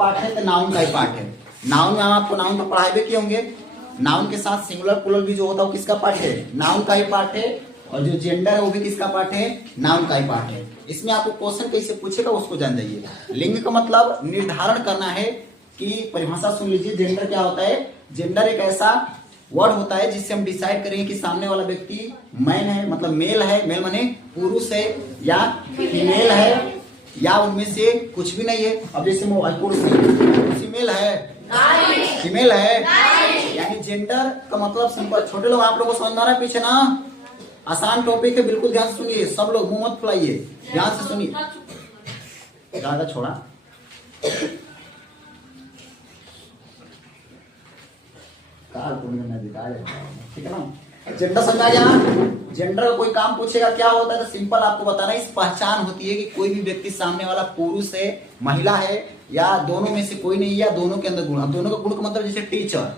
Part है तो noun का ही पार्ट है। नाउन में हम आपको नाउन तो पढ़ाए भी किए होंगे। नाउन के साथ सिंगुलर प्लूरल भी जो होता है वो किसका पार्ट है? नाउन का ही पार्ट है। और जो जेंडर है वो भी किसका पार्ट है? नाउन का ही पार्ट है। इसमें आपको क्वेश्चन कैसे पूछेगा उसको जान जाइए। लिंग का मतलब निर्धारण करना है कि परिभाषा सुन लीजिए। जेंडर क्या होता है? जेंडर एक ऐसा वर्ड होता है जिससे हम डिसाइड करेंगे कि सामने वाला व्यक्ति मैन है, मतलब मेल है, मेल माने पुरुष है, या फीमेल है, या उनमें से कुछ भी नहीं है। अब जैसे पुरुष फीमेल है, फीमेल है, यानी जेंडर का मतलब सिंपल। छोटे लोग आप लोगों को समझ में आ रहा है पीछे ना? आसान टॉपिक है, बिल्कुल ध्यान से सुनिए। सब लोग मुंह मत फुलाइए, ध्यान से सुनिए। ज्यादा छोड़ा ठीक है ना? जेंडर समझ आ गया? जेंडर का कोई काम पूछेगा क्या होता है तो सिंपल आपको बताना, इस पहचान होती है कि कोई भी व्यक्ति सामने वाला पुरुष है, महिला है, या दोनों में से कोई नहीं, या दोनों के अंदर गुण। अब दोनों का गुण का मतलब जैसे टीचर,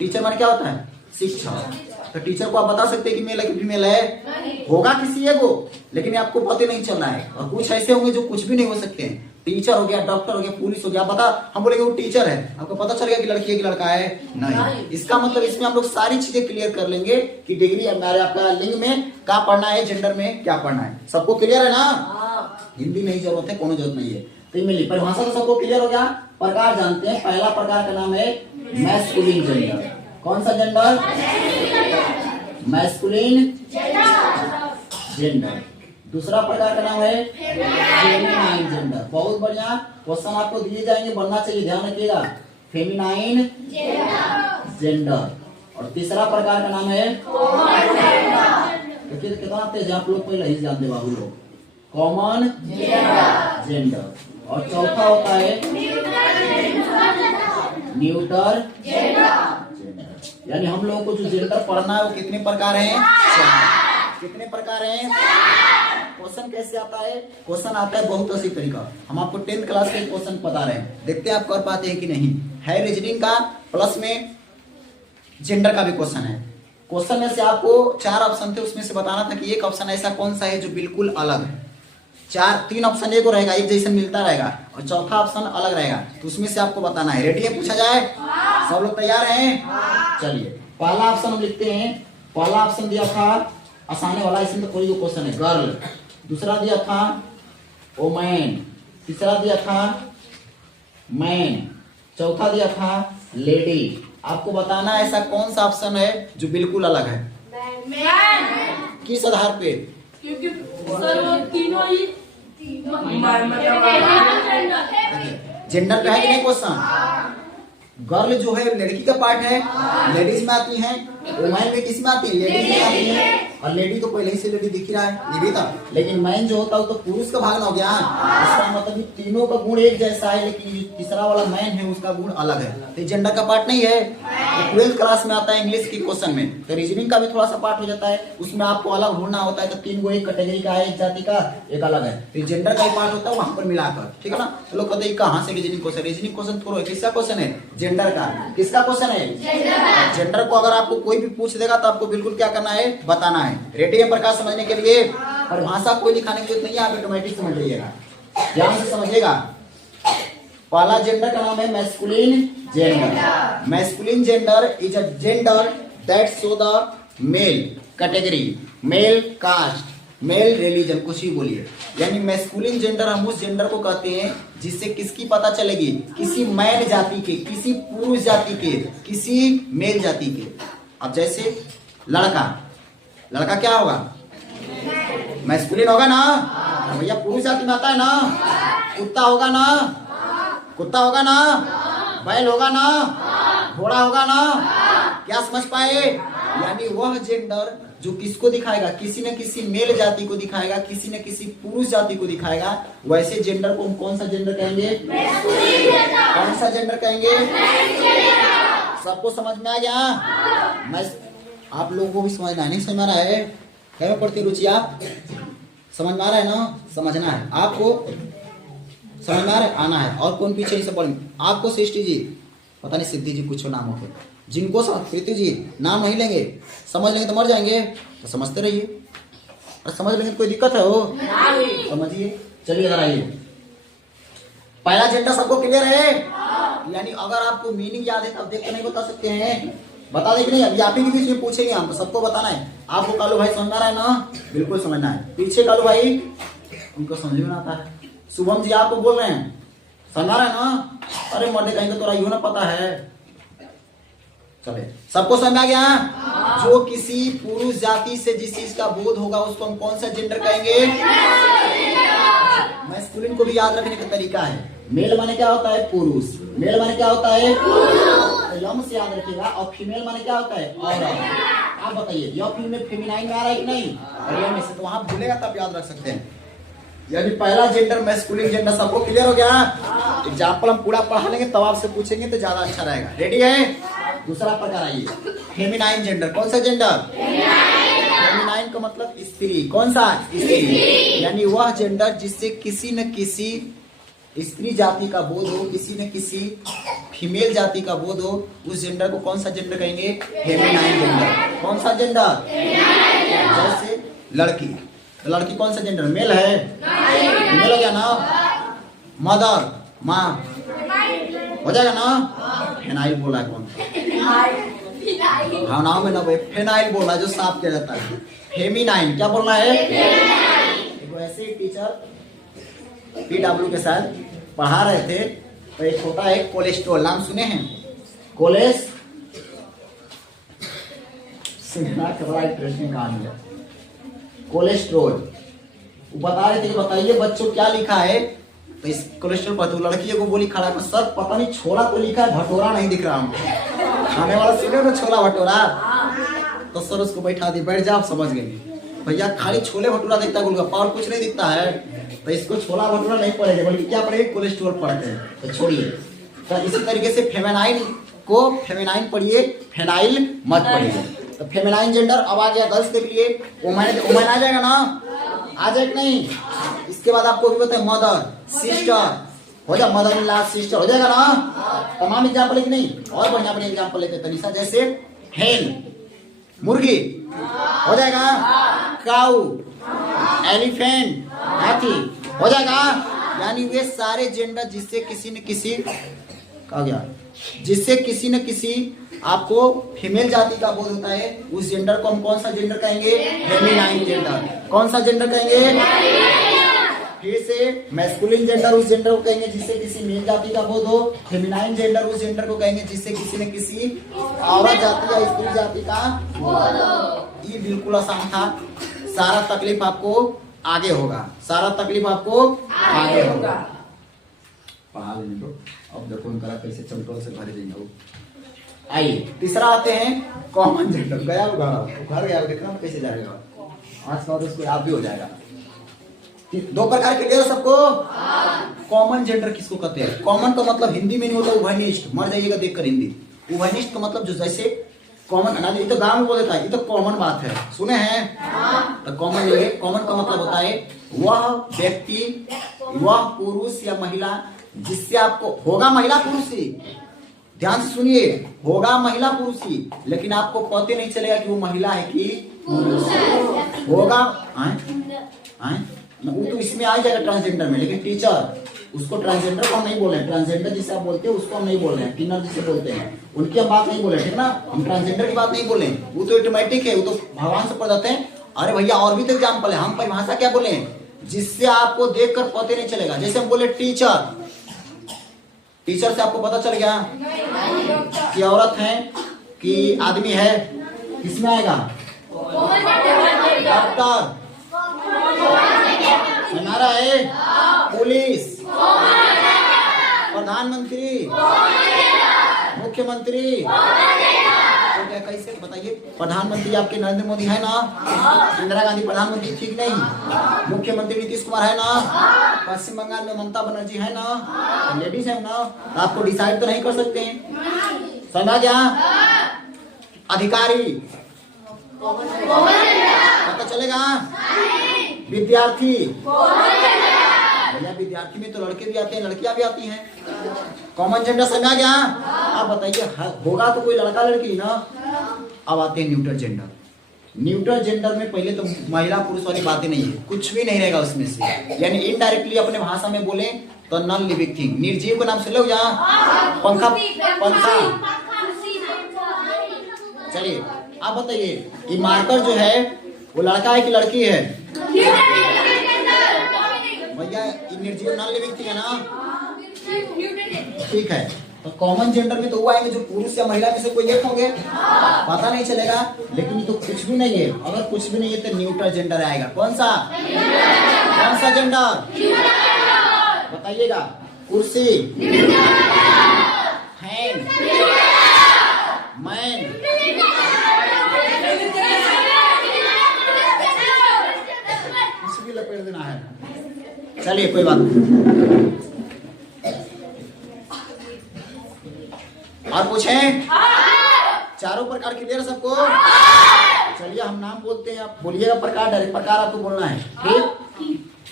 टीचर माने क्या होता है? शिक्षक। तो टीचर को आप बता सकते हैं कि मेल है कि फीमेल है? होगा किसी एक को, लेकिन आपको पता नहीं चल रहा है। और कुछ ऐसे होंगे जो कुछ भी नहीं हो सकते हैं। टीचर हो गया, डॉक्टर हो गया, पुलिस हो गया, पता हम बोलेंगे वो टीचर है, आपको पता चल गया कि लड़की है कि लड़का है? नहीं। इसका मतलब इसमें हम लोग सारी चीजें क्लियर कर लेंगे कि डिग्री हमारे आपका लिंग में क्या पढ़ना है, जेंडर में क्या पढ़ना है। सबको क्लियर है ना? हिंदी नहीं जरूरत है, कोनो जरूरत नहीं है। तो इनमें परिभाषा तो सबको क्लियर हो गया। प्रकार जानते हैं। पहला प्रकार का नाम है मैस्कुलिन जेंडर। कौन सा जेंडर? Masculine gender. दूसरा प्रकार का नाम है फेमिनाइन जेंडर। बहुत बढ़िया क्वेश्चन आपको दिए जाएंगे, बनना चाहिए, ध्यान रखिएगा। Feminine gender. और तीसरा प्रकार का नाम है कितना तेज आप लोग पहले ही जानते बाबू लोग, कॉमन जेंडर। और चौथा होता है न्यूटर जेंडर। यानी हम लोगों को जो जेंडर पढ़ना है वो कितने प्रकार हैं? कितने प्रकार हैं? क्वेश्चन कैसे आता है? क्वेश्चन आता है बहुत सी तरीका। हम आपको 10th क्लास के क्वेश्चन बता रहे हैं, देखते हैं आप कर पाते हैं कि नहीं। है रीजनिंग का, प्लस में जेंडर का भी क्वेश्चन है। क्वेश्चन में से आपको 4 ऑप्शन थे, उसमें से बताना था कि एक ऑप्शन ऐसा कौन सा है जो बिल्कुल अलग है। 3 ऑप्शन एक रहेगा, एक जैसा मिलता रहेगा, और चौथा ऑप्शन अलग रहेगा। तो उसमें से आपको बताना है। रेडी है? पूछा जाए? सब लोग तैयार हैं? चलिए पहला ऑप्शन हम लिखते हैं। पहला ऑप्शन दिया था आसाने वाला, इसमें तो कोई क्वेश्चन है, गर्ल। दूसरा दिया था वोमेन। तीसरा दिया था मैन। चौथा दिया था लेडी। आपको बताना है ऐसा कौन सा ऑप्शन है जो बिल्कुल अलग है। किस आधार पे? क्योंकि तीनों ही जेंडर पे है कि नहीं क्वेश्चन? गर्ल जो है लड़की का पार्ट है, लेडीज में आती है। वुमेन में किस में आती है? लेडीज में आती है। और लेडी तो पहले ही से लेडी दिख ही रहा है, ये भी था। लेकिन मैन जो होता है वो तो पुरुष का भाग ना हो गया। इसका मतलब तीनों का गुण एक जैसा है, लेकिन तीसरा वाला मैन है उसका गुण अलग है। तो जेंडर का पार्ट नहीं है। तो 12th क्लास में आता है इंग्लिश की क्वेश्चन में। तो रीजनिंग का भी थोड़ा सा पार्ट हो जाता है, उसमें आपको अलग ढूंढना होता है। तो 3 गो, एक कैटेगरी का है, एक जाति का, एक अलग है। तो जेंडर का ही पार्ट होता है वहां पर मिलाकर, ठीक है ना? तो लोग कहते हैं कहाँ से रीजनिंग क्वेश्चन? रीजनिंग क्वेश्चन थोड़ा किसका क्वेश्चन है? जेंडर का। किसका क्वेश्चन है? जेंडर को अगर आपको कोई भी पूछ देगा तो आपको बिल्कुल क्या करना है? बताना है। रेडी है प्रकार समझने के लिए? परिभाषा कोई लिखाने की जरूरत नहीं है, आप ऑटोमेटिक समझ लीजिएगा, ध्यान से समझिएगा। पहला जेंडर का नाम है masculine gender. Masculine gender is a gender that show the male category, male caste, male religion, कुछ भी बोलिए। यानी मैस्कुलिन जेंडर हम उस जेंडर को कहते हैं जिससे किसकी पता चलेगी? किसी मैन जाति के, किसी पुरुष जाति के, किसी मेल जाति के। अब जैसे लड़का, लड़का क्या होगा? मैस्कुलिन होगा ना भैया, पुरुष जाति में आता है ना। कुत्ता होगा ना, कुत्ता होगा ना, बैल होगा ना, घोड़ा होगा ना। क्या समझ पाए? यानी वह जेंडर जो किसको दिखाएगा? किसी न किसी मेल जाति को दिखाएगा, किसी न किसी पुरुष जाति को दिखाएगा। वैसे जेंडर को हम कौन सा जेंडर कहेंगे? कौन सा जेंडर कहेंगे? सबको समझ में आ गया? मैं आप लोगों को भी समझना है, नहीं समझ में आ रहा है? क्या पढ़ती रुचि? आप समझ में आ रहा है ना? समझना है आपको, समझ में आ रहा है, आना है। और कौन पीछे से पढ़ेंगे? आपको सृष्टि जी, पता नहीं सिद्धि जी, कुछ नाम होते जिनको प्रीति जी नाम नहीं लेंगे, समझ लेंगे तो मर जाएंगे। तो समझते रहिए, और समझ लेंगे तो कोई दिक्कत है हो? समझिए। चलिए इधर आइए। पहला जेंडर सबको क्लियर है? यानी अगर आपको मीनिंग याद है तब देख कर नहीं बता सकते हैं, बता दें कि नहीं? अभी आप ही के बीच में पूछेंगे, हम सबको बताना है। आपको कालू भाई समझ रहा है ना? बिल्कुल समझना है। पीछे कालू भाई, उनको समझ में आता है। शुभम जी आपको बोल रहे हैं, समझ रहा है ना? अरे मर्दे कहीं तो यू ना पता है। चले, सबको समझ आ गया? जो किसी पुरुष जाति से जिस चीज का बोध होगा उसको हम कौन सा जेंडर कहेंगे? मैस्कुलिन को भी याद रखने का तरीका है। मेल माने क्या होता है? पुरुष। मेल माने क्या होता है? यम से याद रखिएगा। और फीमेल माने क्या होता है? औरत। आप बताइए, यम में फेमिनाइन में आ रहा है कि नहीं? और में से तो वहां भूलेगा तब याद रख सकते हैं। यानी पहला जेंडर मैस्कुलिन जेंडर, सबको क्लियर हो गया? एग्जाम्पल हम पूरा पढ़ा लेंगे तब आपसे पूछेंगे तो ज्यादा अच्छा रहेगा। रेडी है? दूसरा प्रकार आइए, फेमिनाइन जेंडर। कौन सा जेंडर? फेमिनाइन का मतलब स्त्री। कौन सा? स्त्री। यानी वह जेंडर जिससे किसी न किसी स्त्री जाति का बोध हो, किसी न किसी फीमेल जाति का बोध हो, उस जेंडर को कौन सा जेंडर कहेंगे? Feminine gender. कौन सा जेंडर? जैसे लड़की, तो लड़की कौन सा जेंडर? मेल है? फीमेल हो गया ना? मदर, माँ हो जाएगा ना? फेनाइल बोला है कौन? भावनाओं में ना भाई, फेनाइल बोला जो साफ किया जाता है। फेमिनाइन क्या बोलना है? देखो ऐसे ही टीचर PW के साथ पढ़ा रहे थे, तो एक होता है कोलेस्ट्रॉल, नाम सुने हैं? इंटरेस्टिंग कहानी है। कोलेस्ट्रॉल वो बता रहे थे कि बताइए बच्चों क्या लिखा है? तो इस कोलेस्ट्रॉल पर तो लड़की को बोली खड़ा है, सर पता नहीं छोला तो लिखा है, भटोरा नहीं दिख रहा हमको। खाने वाला सुने ना छोला भटोरा, तो सर उसको बैठा दी, बैठ जा, आप समझ गए भैया खाली छोले भटूरा दिखता है, गोलगप्पा और कुछ नहीं दिखता है, तो इसको छोला भटूरा नहीं पड़ेगा बल्कि क्या पड़ेगा? कोलेस्ट्रॉल पढ़ते हैं। तो छोड़िए। तो इसी तरीके से फेमिनाइन को फेमिनाइन पढ़िए, फेनाइल मत पढ़िए। तो फेमिनाइन जेंडर अब आ गया। गर्ल्स देख लिए, वुमेन आ जाएगा ना? आ जाए कि नहीं? इसके बाद आपको भी बताए मदर, सिस्टर हो जाए, मदर इन लॉ, सिस्टर हो जाएगा ना? तमाम एग्जाम्पल कि नहीं? और बढ़िया बढ़िया एग्जाम्पल लेते तनिषा, जैसे हेन मुर्गी हो जाएगा, काऊ, एलिफेंट, हाथी हो जाएगा। यानी वे सारे जेंडर जिससे किसी न किसी कहा गया, जिससे किसी न किसी आपको फीमेल जाति का बोध होता है, उस जेंडर को हम कौन सा जेंडर कहेंगे? Feminine gender. कौन सा जेंडर कहेंगे? फिर से मैस्कुलिन जेंडर उस जेंडर को कहेंगे जिससे किसी मेल जाति का बोध हो। फेमिनाइन जेंडर उस जेंडर को कहेंगे जिससे किसी न किसी औरत जाति या स्त्री जाति का बोध हो। ये बिल्कुल आसान था। सारा तकलीफ आपको आगे होगा, सारा तकलीफ आपको आगे होगा। पढ़ा लेने दो। अब देखो उनका कैसे चमटोल से भरे देंगे। आइए तीसरा आते हैं कॉमन जेंडर। गया घर गया, देखना कैसे जाएगा आज का, उसको याद भी हो जाएगा। दो प्रकार के क्लियर सबको? कॉमन जेंडर किसको कहते हैं? कॉमन का मतलब हिंदी में नहीं होता उभयनिष्ठ, मर जाइएगा देखकर हिंदी। उभयनिष्ठ का मतलब जो जैसे कॉमन, ये तो गांव में बोल देता है, ये तो कॉमन बात है, सुने हैं? तो कॉमन ले, कॉमन का मतलब होता है वह व्यक्ति, वह पुरुष या महिला जिससे आपको, होगा महिला पुरुष ही, ध्यान से सुनिए, होगा महिला पुरुष ही, लेकिन आपको पता नहीं चलेगा कि वो महिला है कि पुरुष होगा। वो तो इसमें आ जाएगा ट्रांसजेंडर में, लेकिन टीचर उसको ट्रांसजेंडर को हम नहीं बोल रहे हैं। ट्रांसजेंडर जिसे आप बोलते हैं उसको हम नहीं बोल रहे हैं, टिनर जिसे बोलते हैं उनकी हम बात नहीं बोल रहे, ठीक ना? हम ट्रांसजेंडर की बात नहीं बोले, वो तो ऑटोमेटिक है, वो तो भगवान से प्रदत्त है। अरे भैया और भी तो एग्जाम्पल है, हम परिभाषा क्या बोले जिससे आपको देखकर पता नहीं चलेगा। जैसे हम बोले टीचर, टीचर से आपको पता चल गया कि औरत है कि आदमी है, किसमें आएगा? डॉक्टर, हमारा है पुलिस, प्रधानमंत्री, मुख्यमंत्री, तो क्या कैसे बताइए? प्रधानमंत्री आपके नरेंद्र मोदी है ना? इंदिरा गांधी प्रधानमंत्री ठीक नहीं? मुख्यमंत्री नीतीश कुमार है ना? पश्चिम बंगाल में ममता बनर्जी है ना? लेडीज है ना? तो आपको डिसाइड तो नहीं कर सकते हैं, समझा क्या? अधिकारी पता चलेगा? विद्यार्थी, भैया विद्यार्थी में तो लड़के भी आते हैं लड़कियां भी आती हैं। कॉमन जेंडर समझा गया? आप बताइए, होगा तो कोई लड़का लड़की ना? अब आते हैं न्यूट्रल जेंडर। न्यूट्रल जेंडर में पहले तो महिला पुरुष वाली बातें नहीं है, कुछ भी नहीं रहेगा उसमें से। यानी इनडायरेक्टली अपने भाषा में बोले तो नॉन लिविंग थिंग, निर्जीव का नाम सुन लो। यहाँ पंखा पंखा। चलिए आप बताइए कि मार्कर जो है वो लड़का है कि लड़की है? भैया निर्जीव नॉन लिविंग थिंग है ना? ठीक है, तो कॉमन जेंडर में तो वो आएंगे जो पुरुष या महिला में से कोई एक होंगे, पता नहीं चलेगा। लेकिन ये तो कुछ भी नहीं है, अगर कुछ भी नहीं है तो न्यूट्रल जेंडर आएगा। कौन सा जेंडर बताइएगा? कुर्सी, हैंड, मैन, कुछ भी लपेट देना है। चलिए कोई बात नहीं, और पूछें? चारों प्रकार क्लियर सबको? चलिए हम नाम बोलते हैं, आप बोलिएगा प्रकार, डायरेक्ट प्रकार आपको बोलना है, ठीक?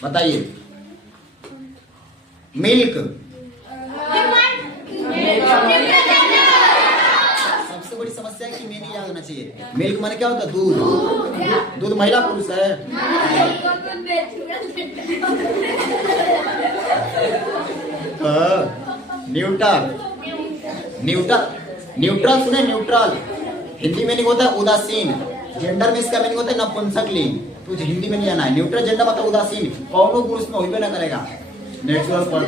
बताइए। मिल्क, सबसे बड़ी समस्या है कि मैंने याद होना चाहिए। मिल्क माने क्या होता है? दूध। दूध महिला पुरुष है? न्यूट्रल सुने, न्यूट्रल हिंदी में नहीं होता है उदासीन। जेंडर में इसका मीनिंग होता है नपुंसक लिंग, तो हिंदी में नहीं आना है। न्यूट्रल जेंडर मतलब उदासीन, कौनो गुण उसमें होइबे ना करेगा, नेचुरल पढ़।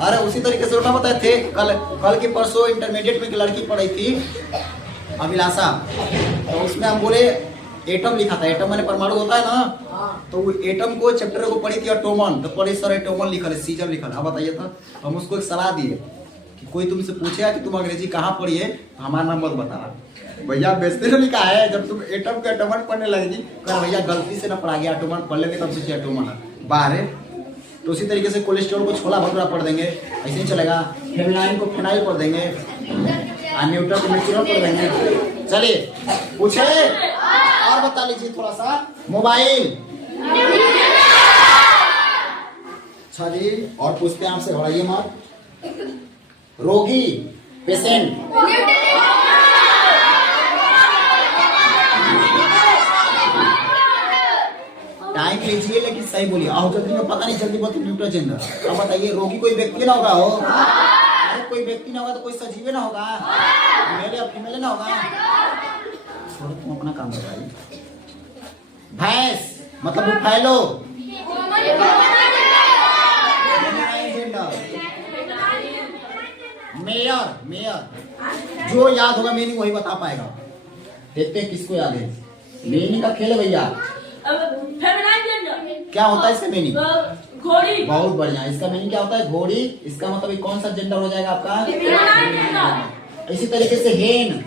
अरे उसी तरीके से उठा बताए थे कल के परसों इंटरमीडिएट में एक लड़की पढ़ी थी अभिलाषा, तो उसमें हम बोले एटम लिखा था। एटम माने परमाणु होता है ना, तो वो एटम को चैप्टर को पढ़ी थी एटोमन, तो पढ़ी सर एटोमन लिखल है, सीजन लिखल। अब बताइए था, हम उसको एक सलाह दिए कि कोई तुमसे पूछेगा कि तुम अंग्रेजी कहाँ पढ़ी है तो हमारा नाम मत बताना भैया, बेचते नहीं लिखा है। जब तुम एटम के एटोमन पढ़ने लगेगी कर भैया गलती से ना पढ़ा गया, एटोमन पढ़ लेंगे तब से एटोमन बाहर है। तो उसी तरीके से कोलेस्ट्रॉल को छोला भटूरा पढ़ देंगे, ऐसे ही चलेगा। फेमिनाइन को फेनाइल पढ़ देंगे, न्यूट्रल को नेचुरल पढ़ देंगे। चलिए पूछे और बता लीजिए थोड़ा सा। मोबाइल, अच्छा जी, और पूछते हैं आपसे, घबराइए मत। रोगी, पेशेंट, टाइम लीजिए लेकिन सही बोलिए। आओ जल्दी में, पता नहीं जल्दी बोलते न्यूट्रल जेंडर। अब बताइए रोगी कोई व्यक्ति ना होगा हो? अरे कोई व्यक्ति ना होगा तो कोई सजीव ना होगा, मेल या फीमेल ना होगा। छोड़ो तुम अपना काम बताइए। भैंस मतलब बुफैलो, मेयर, मेयर जो याद होगा मीनिंग वही बता पाएगा। देखते हैं किसको याद है। मीनिंग का खेल है भैया। क्या होता है इसका मीनिंग? घोड़ी। बहुत बढ़िया, इसका मीनिंग क्या होता है? घोड़ी। इसका मतलब कौन सा जेंडर हो जाएगा आपका? इसी तरीके से हेन,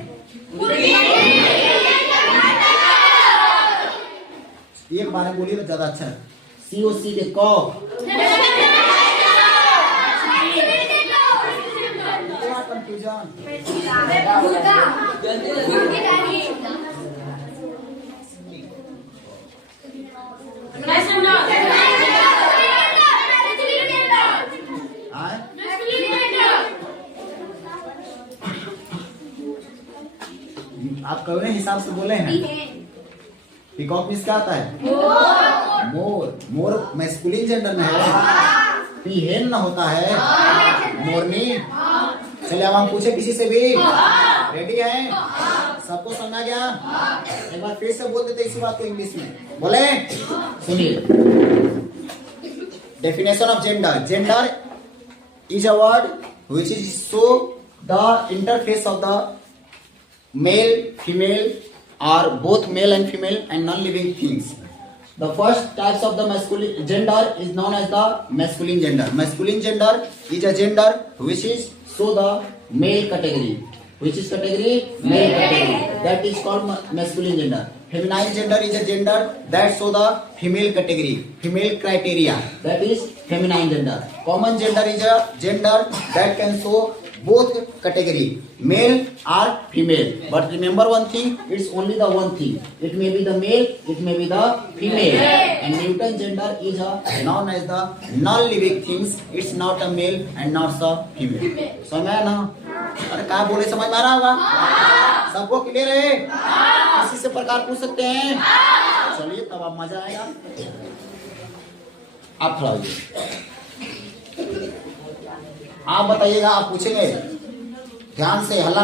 एक बार बोलिए तो ज्यादा अच्छा है। COC के कॉक, कंफ्यूजन। आप कौन हिसाब से बोले हैं? पीकॉक में क्या आता है? मोर। मोर मैस्कुलिन जेंडर में है, पीहेन ना होता है, मोरनी। चलिए अब हम पूछे किसी से भी, रेडी है? सबको समझा गया? एक बार फिर से बोल देते इसी बात को इंग्लिश में, बोले? सुनिए। Definition of gender. Gender is a word which is show the interface of the male, female, or both male and female and non-living things. The first types of the masculine gender is known as the masculine gender. Masculine gender is a gender which is show the male category. Which is category? Male category. That is called masculine gender. Feminine gender is a gender that show the female category, female criteria. That is feminine gender. Common gender is a gender that can show both category, male or female. But remember one thing, it's only the one thing. It may be the male, it may be the female. And mutant gender is known as the non-living things. It's not a male and not a female. समझ आया ना? अरे क्या बोले, समझ में आ रहा होगा? सबको क्लियर है? किसी से प्रकार पूछ सकते हैं? चलिए तब अब मजा आएगा। आप खड़ा होइए। आप बताइएगा, आप पूछेंगे ध्यान से, हल्ला नहीं।